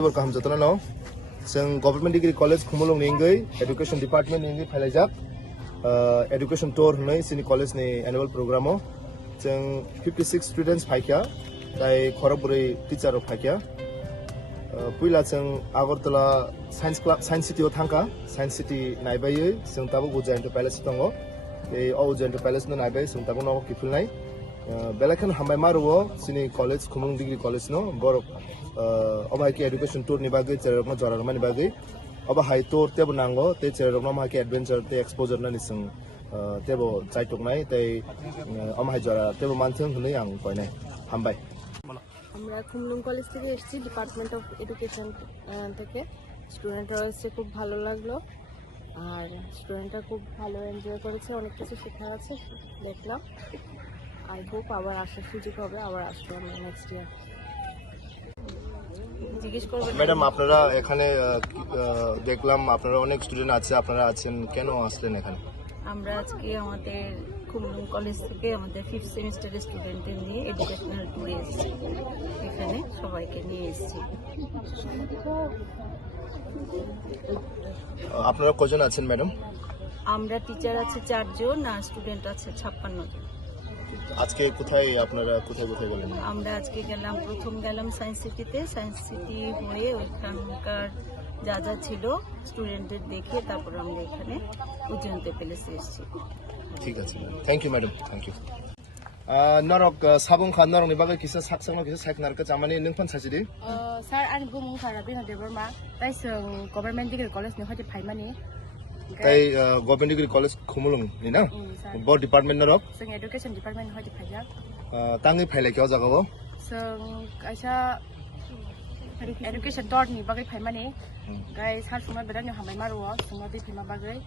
Welcome to Toronto. Sing Government Degree College Khumulong Ningai, Education Department Ningai Phalajak, Education Tour Nei Sini College ni annual programo. Sing 56 students Phaikia, tai Khoraburi teacher of Phaikia. Puila sing Agartala Science City Othangka, Science City Naibai, sing Tabu Uja into Palace Tongo, they all Uja into Palace no Naibai, sing Tabu no Kipulai. Belakan Hambai Maruo, Sini College, Khumulong Degree College no, Borok. Obahaki education tour ni bagai cerita jalan mana bagai, obahai tour tiap nango, te cerita nama haki adventure, te exposure na niseng, tiap caituk nai, te obahai jalan, tiap mantheng hune yang kau nai, hambai. আমরা Khumlung college থেকে এসেছি department of education থেকে স্টুডেন্টরা এসে খুব ভালো লাগলো আর স্টুডেন্টরা খুব ভালো এনজয় করেছে অনেক কিছু শেখা আছে দেখলাম আই হোপ আবার আসার সুযোগ হবে আবার আসবো আমরা নেক্সট ইয়ার জিজ্ঞেস করবেন ম্যাডাম আপনারা এখানে দেখলাম আপনারা অনেক স্টুডেন্ট আছে আপনারা আছেন কেন আসলেন এখানে আমরা আজকে আমাদের খুমলুং কলেজ থেকে আমাদের 5th সেমিস্টারের স্টুডেন্টদের নিয়ে এডুকেশনাল ট্যুরে এসেছি এখানে সবাইকে নিয়ে এসেছি আপনারা কজন আছেন ম্যাডাম আমরা টিচার আছে 4 জন আর স্টুডেন্ট আছে 56 জন আজকে আপনারা কোথায় গেলেন আমরা আজকে প্রথম গেলাম সায়েন্স সিটি হয়ে ওইখানকার যা যা ছিল স্টুডেন্টদের দেখে তারপর আমরা এখানে উজ্জয়ন্তী প্যালেসে এসেছি ঠিক আছে thank you madam thank you নরক সাবুং খান নরক নিবাগে কিসা সাকসাংনো কিসা সাইকনারকা জামানি नोंफोन साजिदि স্যার आं बुंमुं साराबिना देबरमा ताइ जों गभर्नमेन्ट डिग्री कलेज नि हते फाइमानि ताइ गभर्नमेन्ट डिग्री कलेज खुमुलुं नि ना ब डिपार्टमेन्ट नरक जों एडुकेशन डिपार्टमेन्ट हते फाइया तांनि फाइलायखियाव जागाबो जों आइसा एडुकेशन टर्न नि बागै फाइमानि गाय सार सुमा बेदानि हामाय मारुवा सुमा दै फाइमा बागै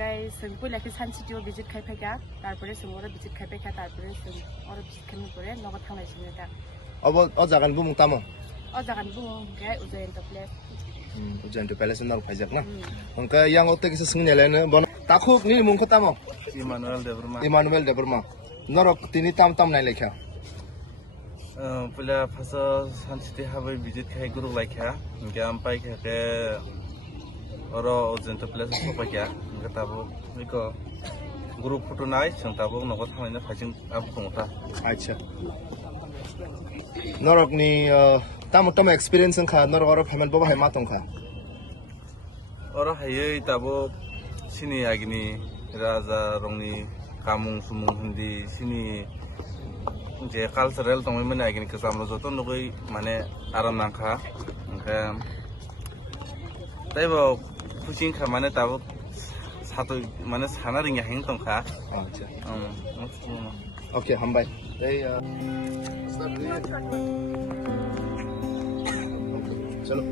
गाय जों पयलाखि साइन्स सिटियाव भिजिट खायफायखा तारपरे जों अरा भिजिट खायफायखा तारपरे जों अरा भिजिट खायनो परे नगद थांनायसिनो दा अब जागान बुमुं तामो जागान बुमुं गाय उज्जयन्त प्लेस उज्जयन्त प्लेस नरक फाइजाक ना अंका yang otte kisa singnyalene bon takuk ni mungko tamo Emmanuel Deborma नरक तिनि ताम नाय लेखा पहले फासा सानसिटी हाबै भिजिट खाय गुरु लायखा गाम पाइ खाके और उज्जयन्त प्लेस सपायखा गताबो निको ग्रुप फटो नाय संताबो नगद थांनायनि फाइजिं आबो दंता अच्छा नरक नि ताम एक्सपीरियंस खा नरक और फेमेल बो हाय मा तंखा और हायै ताबो सिनि आगिनि राजा रंनि कामुं सुमुं हिन्दी सिनि जे कालचारेल दंमै माने आगिनि कजामलो जत नगै माने आराम नांखा ओमफ्राय ताइबो कुचिं खा माने ताबो सातो माने साना रिंगा हें तंखा अच्छा ओके हामबाय चलो